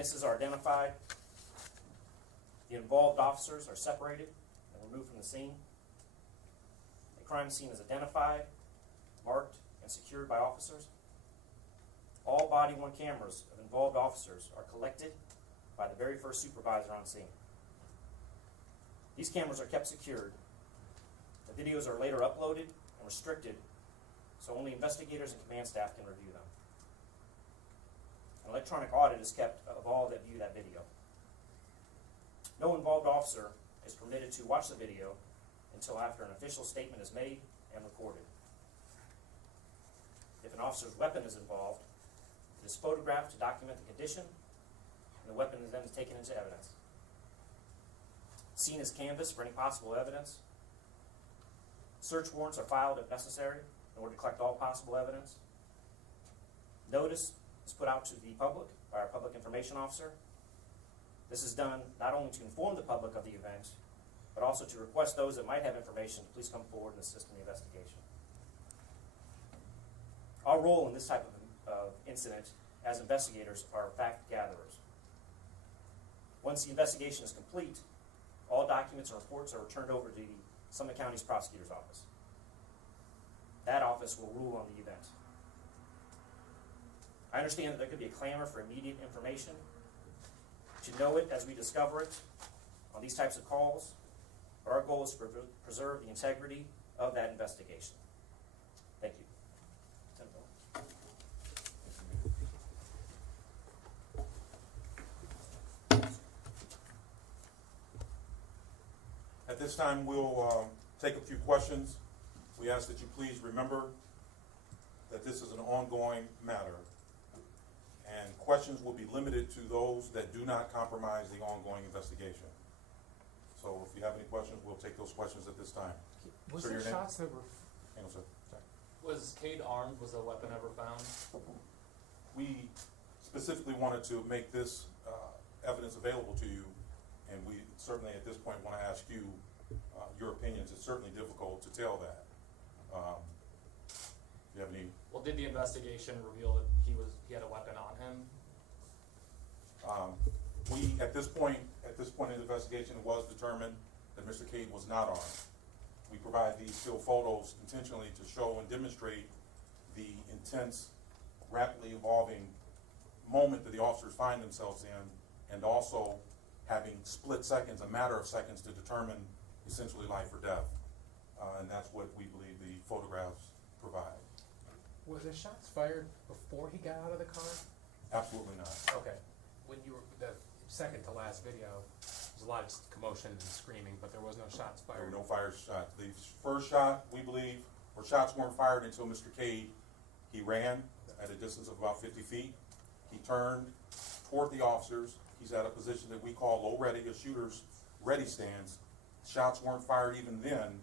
Witnesses are identified. The involved officers are separated and removed from the scene. The crime scene is identified, marked, and secured by officers. All body-worn cameras of involved officers are collected by the very first supervisor on scene. These cameras are kept secured. The videos are later uploaded and restricted so only investigators and command staff can review them. An electronic audit is kept of all that view that video. No involved officer is permitted to watch the video until after an official statement is made and recorded. If an officer's weapon is involved, it is photographed to document the condition, and the weapon is then taken into evidence. The scene is canvassed for any possible evidence. Search warrants are filed if necessary in order to collect all possible evidence. Notice is put out to the public by our public information officer. This is done not only to inform the public of the event, but also to request those that might have information to please come forward and assist in the investigation. Our role in this type of incident as investigators are fact gatherers. Once the investigation is complete, all documents and reports are returned over to the Summit County's prosecutor's office. That office will rule on the event. I understand that there could be a clamor for immediate information. To know it as we discover it on these types of calls, but our goal is to preserve the integrity of that investigation. Thank you. At this time, we'll take a few questions. We ask that you please remember that this is an ongoing matter, and questions will be limited to those that do not compromise the ongoing investigation. So if you have any questions, we'll take those questions at this time. Was Sir, there your name? shots that were... Hang on, sir. Sorry. Was Cade armed? Was a weapon ever found? We specifically wanted to make this evidence available to you, and we certainly at this point want to ask you your opinions. It's certainly difficult to tell that. Do you have any? Well, did the investigation reveal that he had a weapon on him? We at this point in the investigation, it was determined that Mr. Cade was not armed. We provide these still photos intentionally to show and demonstrate the intense, rapidly evolving moment that the officers find themselves in, and also having split seconds, a matter of seconds, to determine essentially life or death. And that's what we believe the photographs provide. Were the shots fired before he got out of the car? Absolutely not. Okay. When you were, the second to last video, there was a lot of commotion and screaming, but there was no shots There fired. were no fire shots. The first shot, we believe, or shots weren't fired until Mr. Cade, he ran at a distance of about 50 feet. He turned toward the officers. He's at a position that we call low ready, a shooter's ready stance. Shots weren't fired even then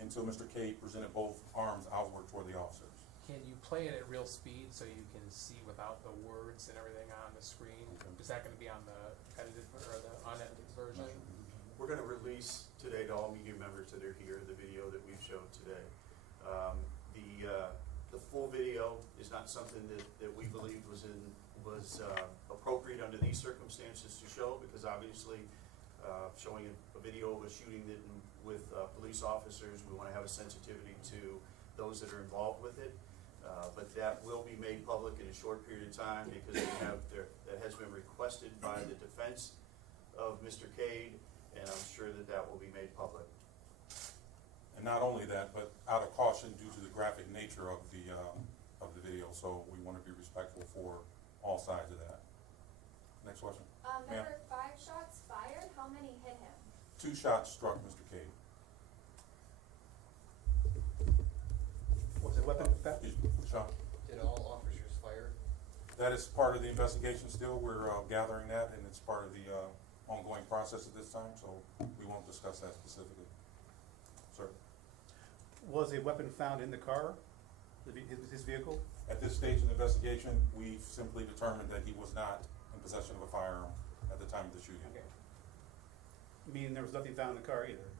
until Mr. Cade presented both arms outward toward the officers. Can you play it at real speed so you can see without the words and everything on the screen? Is that going to be on the edited or the unedited version? We're going to release today to all media members that are here the video that we've showed today. The full video is not something that we believed was appropriate under these circumstances to show, because obviously showing a video of a shooting with police officers, we want to have a sensitivity to those that are involved with it. But that will be made public in a short period of time, because that has been requested by the defense of Mr. Cade, and I'm sure that will be made public. And not only that, but out of caution due to the graphic nature of the video, so we want to be respectful for all sides of that. Next question. There were 5 shots fired. How many hit him? 2 shots struck Mr. Cade. Was it weapon theft? Sean? Did all officers fire? That is part of the investigation still. We're gathering that, and it's part of the ongoing process at this time, so we won't discuss that specifically. Sir? Was a weapon found in the car, his vehicle? At this stage in the investigation, we've simply determined that he was not in possession of a firearm at the time of the shooting. Okay. Meaning there was nothing found in the car either?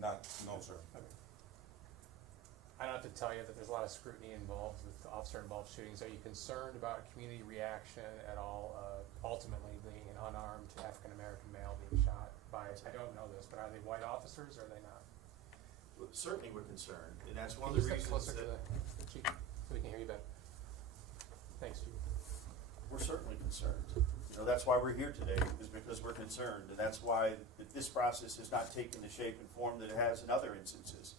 No, sir. Okay. I don't have to tell you that there's a lot of scrutiny involved with officer-involved shootings. Are you concerned about community reaction at all? All ultimately being an unarmed African-American male being shot by, I don't know this, but are they white officers or are they not? Well, certainly we're concerned, and that's one Can of you the step reasons closer to that the chief, so we can hear you better? Thanks, chief. we're certainly concerned. You know, that's why we're here today, is because we're concerned, and that's why that this process has not taken the shape and form that it has in other instances.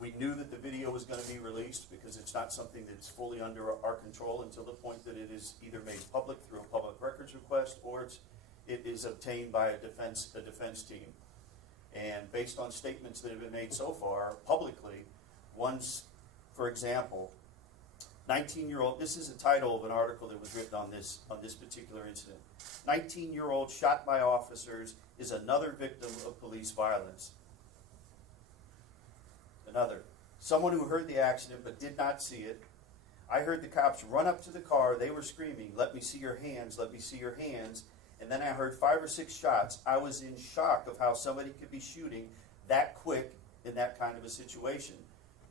We knew that the video was going to be released because it's not something that's fully under our control until the point that it is either made public through a public records request or it is obtained by a defense team. And based on statements that have been made so far publicly, one's, for example, 19-year-old, this is the title of an article that was written on this particular incident. 19-year-old shot by officers is another victim of police violence. Another. Someone who heard the accident but did not see it. I heard the cops run up to the car. They were screaming, "Let me see your hands, let me see your hands." And then I heard 5 or 6 shots. I was in shock of how somebody could be shooting that quick in that kind of a situation,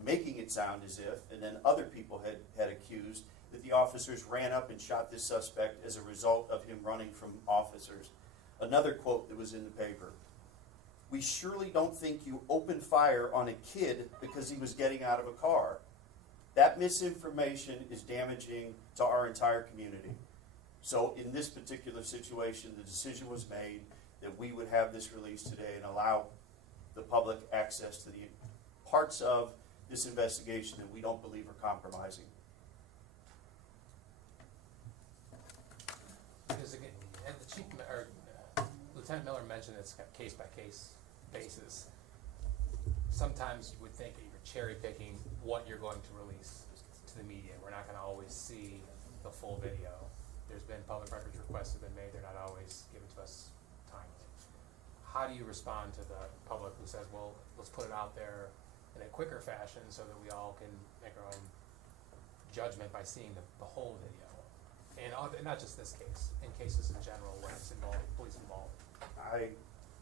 making it sound as if, and then other people had accused, that the officers ran up and shot this suspect as a result of him running from officers. Another quote that was in the paper. "We surely don't think you opened fire on a kid because he was getting out of a car. That misinformation is damaging to our entire community." So in this particular situation, the decision was made that we would have this released today and allow the public access to the parts of this investigation that we don't believe are compromising. Because again, and the chief, or Lieutenant Miller mentioned it's case by case basis. Sometimes you would think that you're cherry picking what you're going to release to the media. We're not going to always see the full video. There's been public records requests have been made. They're not always given to us timely. How do you respond to the public who says, well, let's put it out there in a quicker fashion so that we all can make our own judgment by seeing the whole video? And not just this case, in cases in general when it's involved, police involved. I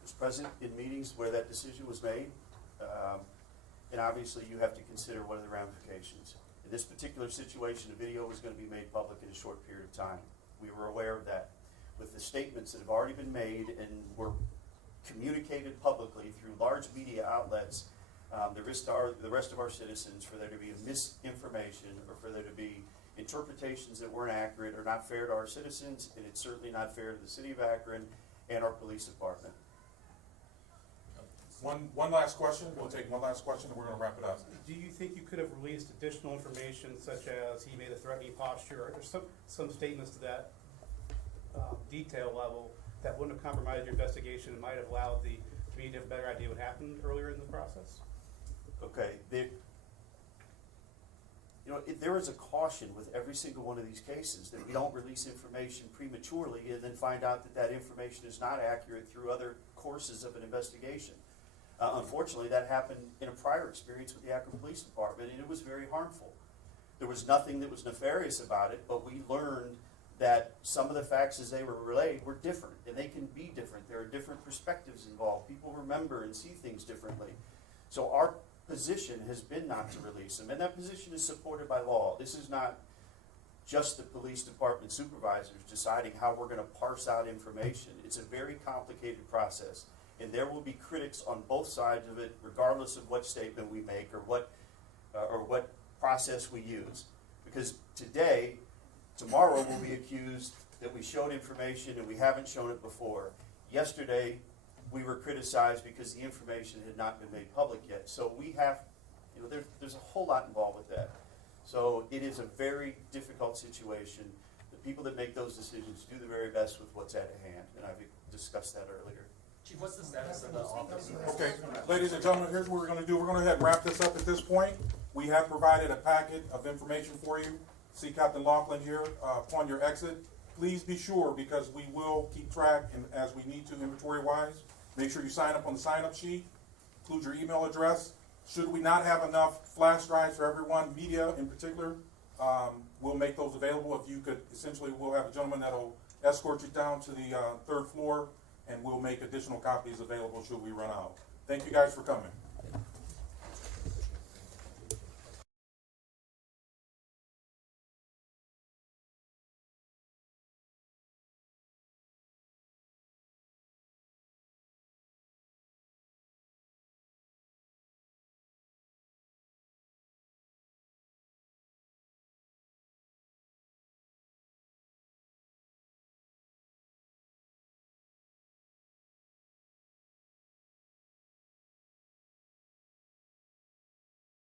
was present in meetings where that decision was made, and obviously you have to consider what are the ramifications. In this particular situation, the video was going to be made public in a short period of time. We were aware of that. With the statements that have already been made and were communicated publicly through large media outlets, the rest of our citizens, for there to be misinformation or for there to be interpretations that weren't accurate or not fair to our citizens, and it's certainly not fair to the city of Akron and our police department. One last question. We'll take one last question and we're going to wrap it up. Do you think you could have released additional information such as he made a threatening posture or some statements to that detail level that wouldn't have compromised your investigation and might have allowed the community to have a better idea what happened earlier in the process? Okay, there is a caution with every single one of these cases that we don't release information prematurely and then find out that that information is not accurate through other courses of an investigation. Unfortunately, that happened in a prior experience with the Akron Police Department, and it was very harmful. There was nothing that was nefarious about it, but we learned that some of the facts as they were relayed were different, and they can be different. There are different perspectives involved. People remember and see things differently. So our position has been not to release them, and that position is supported by law. This is not just the police department supervisors deciding how we're going to parse out information. It's a very complicated process, and there will be critics on both sides of it, regardless of what statement we make or what process we use. Because tomorrow we'll be accused that we showed information and we haven't shown it before. Yesterday, we were criticized because the information had not been made public yet. So we have, there's a whole lot involved with that. So it is a very difficult situation. The people that make those decisions do the very best with what's at hand, and I've discussed that earlier. Chief, what's the status of the office? Okay, ladies and gentlemen, here's what we're going to do. We're going to head wrap this up at this point. We have provided a packet of information for you. See Captain Laughlin here upon your exit. Please be sure, because we will keep track and as we need to inventory-wise. Make sure you sign up on the sign-up sheet. Include your email address. Should we not have enough flash drives for everyone, media in particular, we'll make those available. If you could, essentially, we'll have a gentleman that will escort you down to the 3rd floor, and we'll make additional copies available should we run out. Thank you guys for coming.